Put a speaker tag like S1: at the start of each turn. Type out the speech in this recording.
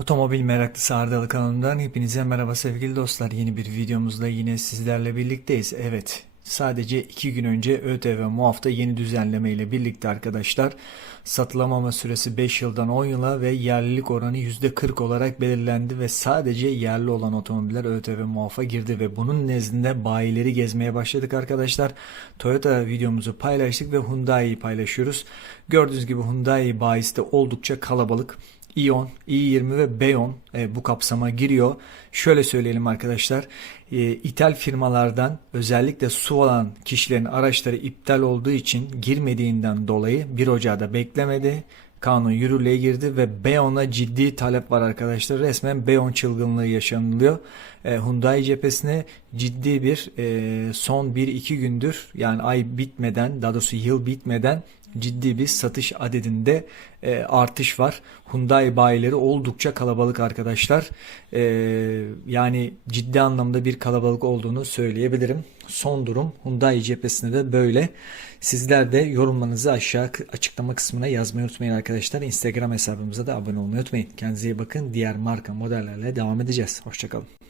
S1: Otomobil meraklısı Ardalı kanalından hepinize merhaba sevgili dostlar. Yeni bir videomuzda yine sizlerle birlikteyiz. Evet sadece iki gün önce ÖTV muafta yeni düzenleme ile birlikte arkadaşlar satılamama süresi 5 yıldan 10 yıla ve yerlilik oranı %40 olarak belirlendi ve sadece yerli olan otomobiller ÖTV muafa girdi ve bunun nezdinde bayileri gezmeye başladık arkadaşlar. Toyota videomuzu paylaştık ve Hyundai'yi paylaşıyoruz. Gördüğünüz gibi Hyundai bayisi de oldukça kalabalık. İon, i20 ve Beyon e, bu kapsama giriyor. Şöyle söyleyelim arkadaşlar. E, ithal firmalardan özellikle su alan kişilerin araçları iptal olduğu için girmediğinden dolayı 1 Ocak'da beklemedi. Kanun yürürlüğe girdi ve Beyon'a ciddi talep var arkadaşlar. Resmen Beyon çılgınlığı yaşanılıyor. E, Hyundai cephesine ciddi bir e, son 1-2 gündür yani ay bitmeden daha doğrusu yıl bitmeden ciddi bir satış adedinde e, artış var. Hyundai bayileri oldukça kalabalık arkadaşlar. E, yani ciddi anlamda bir kalabalık olduğunu söyleyebilirim. Son durum Hyundai cephesinde de böyle. Sizler de yorumlarınızı aşağı açıklama kısmına yazmayı unutmayın arkadaşlar. Instagram hesabımıza da abone olmayı unutmayın. Kendinize iyi bakın. Diğer marka modellerle devam edeceğiz. Hoşçakalın.